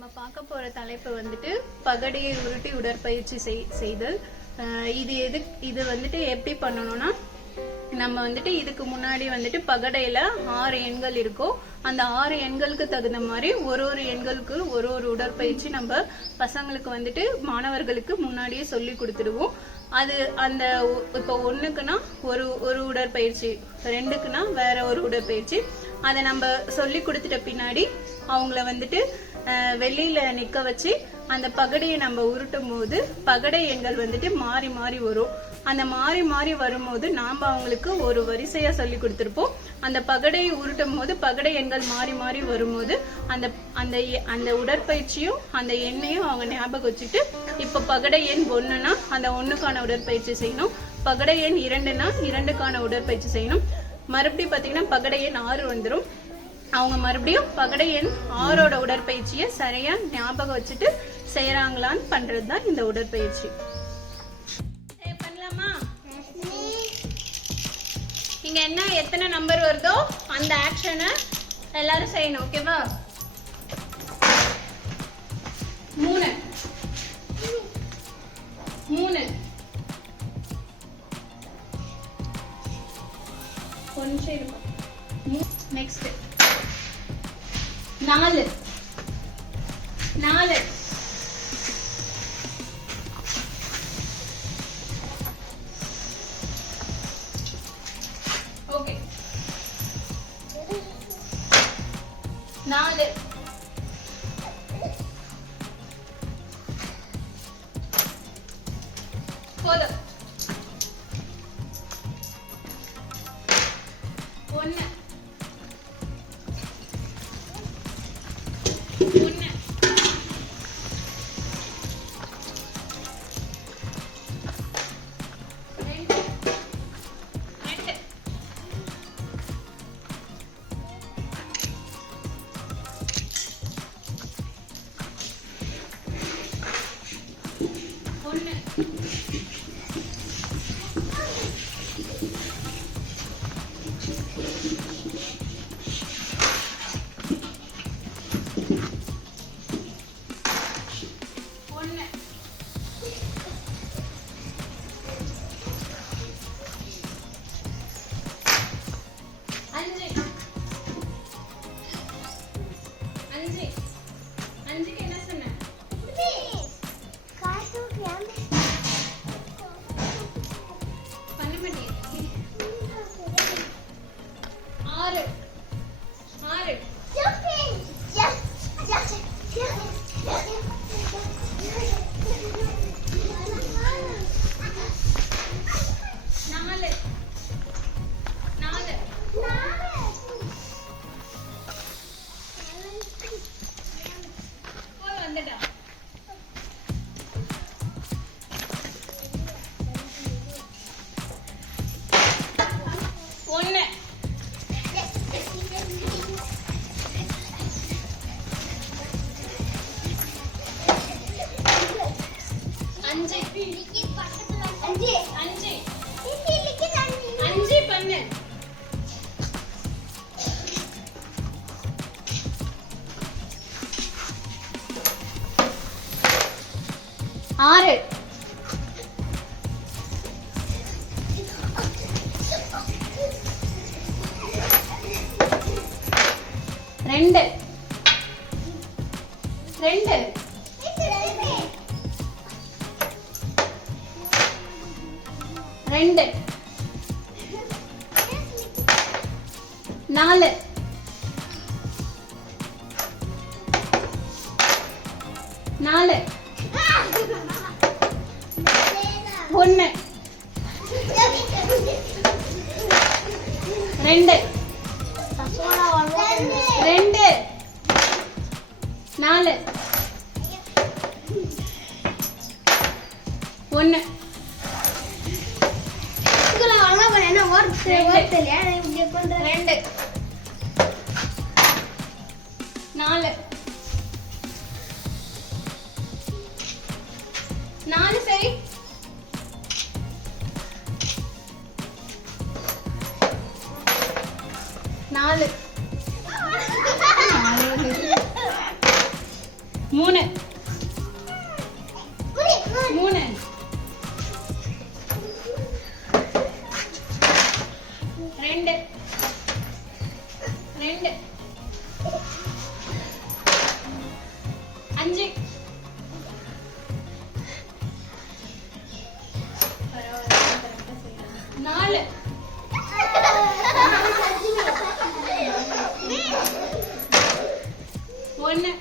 நம்ம பார்க்க போற தலைப்பு வந்துட்டு பகடையை உருட்டி உடற்பயிற்சி செய்தல். இது வந்துட்டு எப்படி பண்ணணும்னா, நம்ம வந்துட்டு இதுக்கு முன்னாடி வந்துட்டு பகடையில 6 எண்கள் இருக்கும். அந்த 6 எண்களுக்கு தகுந்த மாதிரி ஒரு எண்களுக்கு ஒரு உடற்பயிற்சி நம்ம பசங்களுக்கு வந்துட்டு மாணவர்களுக்கு முன்னாடியே சொல்லி கொடுத்துடுவோம். அது அந்த இப்போ 1க்குன்னா ஒரு உடற்பயிற்சி, 2க்குன்னா வேற ஒரு உடற்பயிற்சி. அதை நம்ம சொல்லி கொடுத்துட்ட பின்னாடி அவங்கள வந்துட்டு வெளியில நிக்க வச்சு அந்த பகடையை நம்ம உருட்டும் போது பகடை எண்கள் வந்துட்டு மாறி மாறி வரும். அந்த மாறி மாறி வரும்போது நாம அவங்களுக்கு ஒரு வரிசையா சொல்லி கொடுத்திருப்போம். அந்த பகடையை உருட்டும் போது பகடை எண்கள் மாறி மாறி வரும்போது அந்த உடற்பயிற்சியும் அந்த எண்ணையும் அவங்க ஞாபகம் வச்சுட்டு, இப்ப பகடை எண் 1னா அந்த 1க்கான உடற்பயிற்சி செய்யணும். பகடை எண் 2னா 2க்கான உடற்பயிற்சி செய்யணும். மறுபடியும் பாத்தீங்கன்னா பகடை எண் 6 வந்துடும். அவங்க மறுபடியும் பகடை எண் 6ஓட உடற்பயிற்சியை சரியா ஞாபகம் வச்சுட்டு செய்யறாங்களான்னு பண்றதுதான் இந்த உடற்பயிற்சி. பண்ணலாமா? இங்க என்ன எத்தனை நம்பர் வருதோ அந்த ஆக்ஷனை எல்லாரும் செய்யணும். ஓகேவா? 3 கொஞ்சம் இருக்கும். நெக்ஸ்ட் 4 ஓகே 4 போதும். 1 5க்கு என்ன சொன்ன? பண்ண மாட்டேன். 6 வந்துட்டா. 1 5 பண்ணு. 6 2 4 1 2 4 1 4 சரி. 4 3 3 2 2 5 4 1